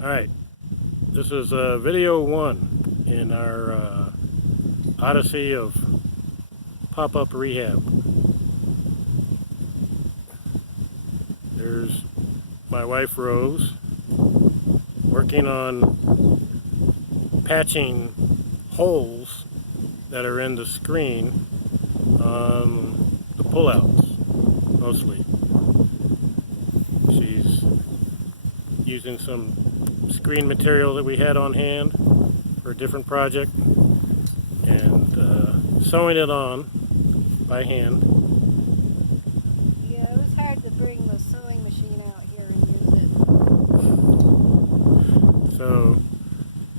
Alright, this is video 1 in our odyssey of pop-up rehab. There's my wife Rose working on patching holes that are in the screen on the pullouts mostly. She's using some screen material that we had on hand for a different project and sewing it on by hand. Yeah, it was hard to bring the sewing machine out here and use it. So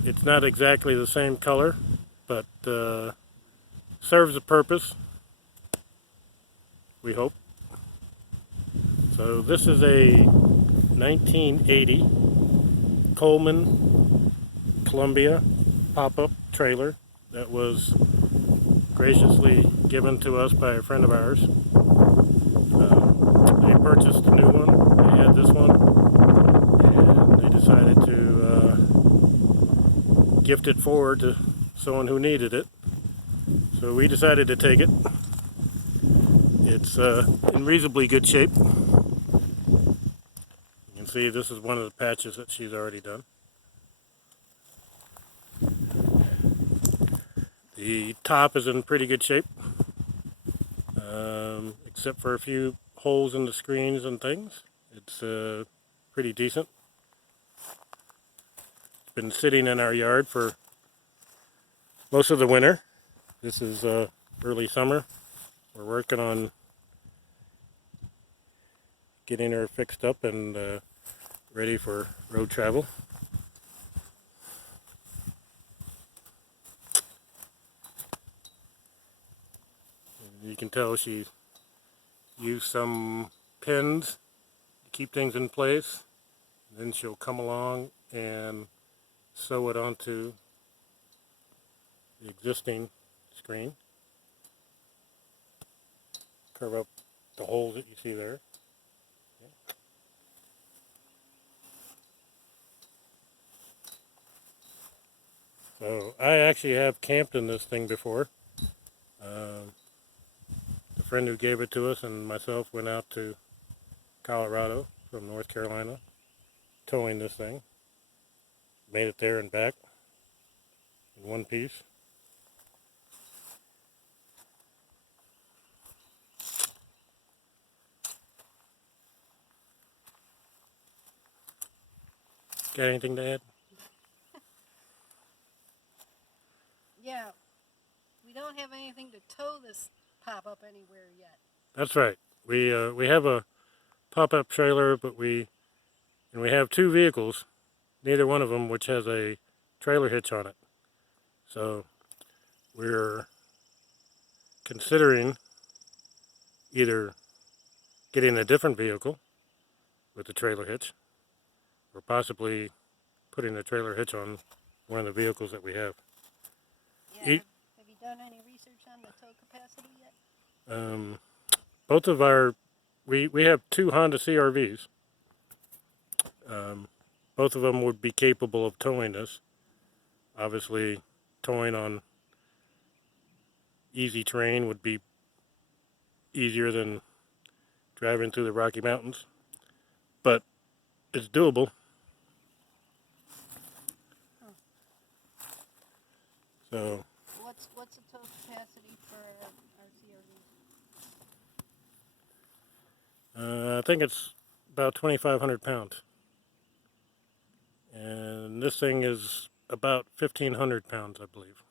it's not exactly the same color, but serves a purpose, we hope. So this is a 1980 Coleman Columbia pop-up trailer that was graciously given to us by a friend of ours. They purchased a new one. They had this one, and they decided to gift it forward to someone who needed it. So we decided to take it. It's in reasonably good shape. You can see this is one of the patches that she's already done. The top is in pretty good shape, except for a few holes in the screens and things. It's pretty decent. It's been sitting in our yard for most of the winter. This is early summer. We're working on getting her fixed up and ready for road travel. You can tell she used some pins to keep things in place. Then she'll come along and sew it onto the existing screen. Curve up the holes that you see there. So I actually have camped in this thing before. The friend who gave it to us and myself went out to Colorado from North Carolina, towing this thing. Made it there and back in one piece. Got anything to add? Yeah, we don't have anything to tow this pop-up anywhere yet. That's right. We have a pop-up trailer, but we have two vehicles, neither one of them which has a trailer hitch on it. So we're considering either getting a different vehicle with a trailer hitch, or possibly putting a trailer hitch on one of the vehicles that we have. Yeah, have you done any research on the tow capacity yet? Both of our, we have two Honda CRVs. Both of them would be capable of towing this. Obviously, towing on easy terrain would be easier than driving through the Rocky Mountains, but it's doable. Huh. So What's the tow capacity for our CRV? I think it's about 2,500 pounds, and this thing is about 1,500 pounds, I believe.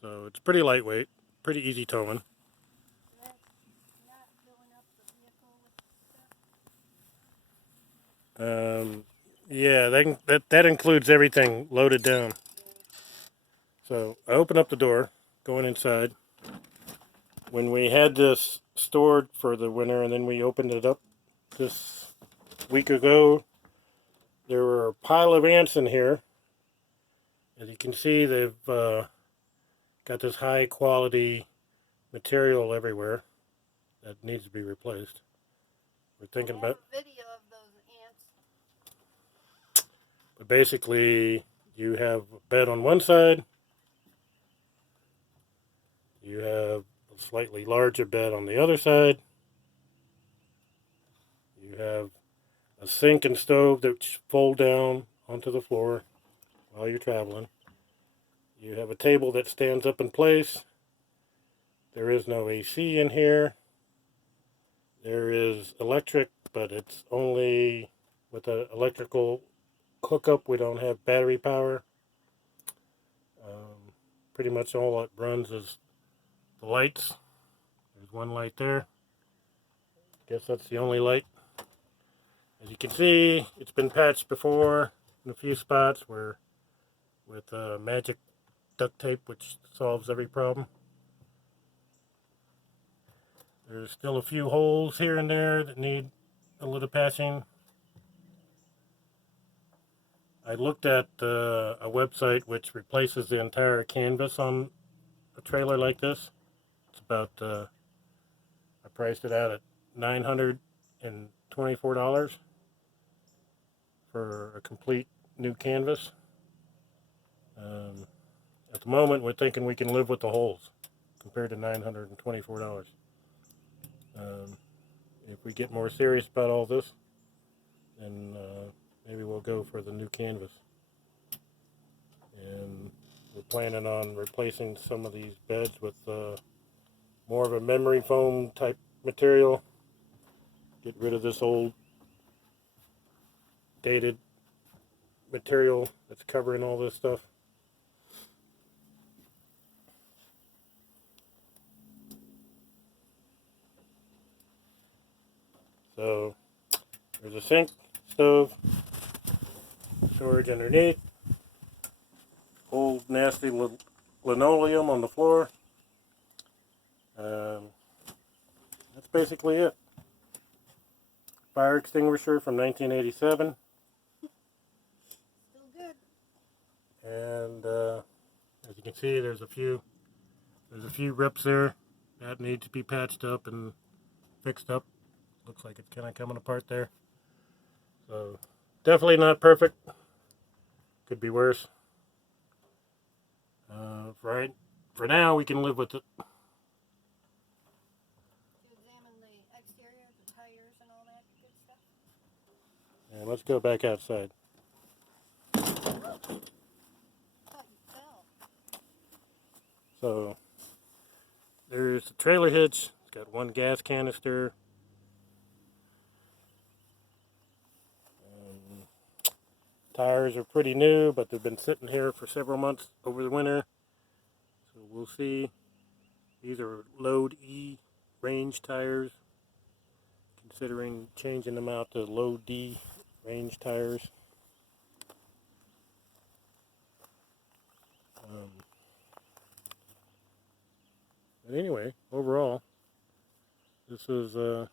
So it's pretty lightweight, pretty easy towing. That's not filling up the vehicle with stuff? Yeah, that includes everything loaded down. So I open up the door, going inside. When we had this stored for the winter and then we opened it up this week ago, there were a pile of ants in here. As you can see, they've got this high quality material everywhere that needs to be replaced. We're thinking about a video of those ants. But basically, you have a bed on one side, you have a slightly larger bed on the other side, you have a sink and stove that fold down onto the floor while you're traveling. You have a table that stands up in place. There is no AC in here. There is electric, but it's only with an electrical hookup. We don't have battery power. Pretty much all it runs is the lights. There's one light there. Guess that's the only light. As you can see, it's been patched before in a few spots where with magic duct tape, which solves every problem. There's still a few holes here and there that need a little patching. I looked at a website which replaces the entire canvas on a trailer like this. It's about, I priced it out at $924 for a complete new canvas. At the moment, we're thinking we can live with the holes compared to $924. If we get more serious about all this, then maybe we'll go for the new canvas. And we're planning on replacing some of these beds with more of a memory foam type material. Get rid of this old dated material that's covering all this stuff. So there's a sink, stove, storage underneath, old nasty linoleum on the floor. That's basically it. Fire extinguisher from 1987. Still good. And as you can see, there's a few rips there that need to be patched up and fixed up. Looks like it's kind of coming apart there. So definitely not perfect. Could be worse. Right for now, we can live with it. To examine the exterior, the tires and all that good stuff. And let's go back outside. Oh, you fell. So there's the trailer hitch. It's got one gas canister. Tires are pretty new, but they've been sitting here for several months over the winter. So we'll see. These are load E range tires. Considering changing them out to low D range tires. But anyway, overall, this is the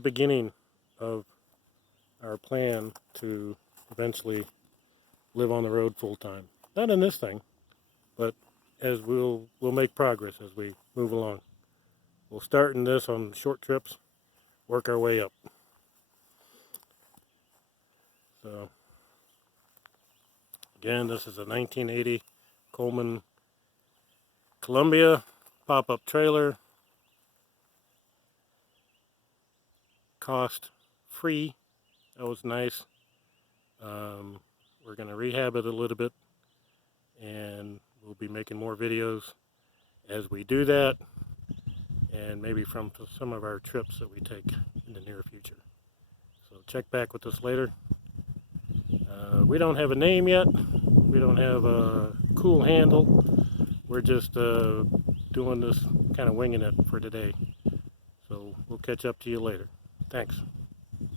beginning of our plan to eventually live on the road full time. Not in this thing, but as we'll make progress as we move along. We'll start in this on short trips, work our way up. So again, this is a 1980 Coleman Columbia pop-up trailer. Cost free. That was nice. We're going to rehab it a little bit, and we'll be making more videos as we do that, and maybe from some of our trips that we take in the near future. So check back with us later. We don't have a name yet. We don't have a cool handle. We're just doing this kind of winging it for today. So we'll catch up to you later. Thanks.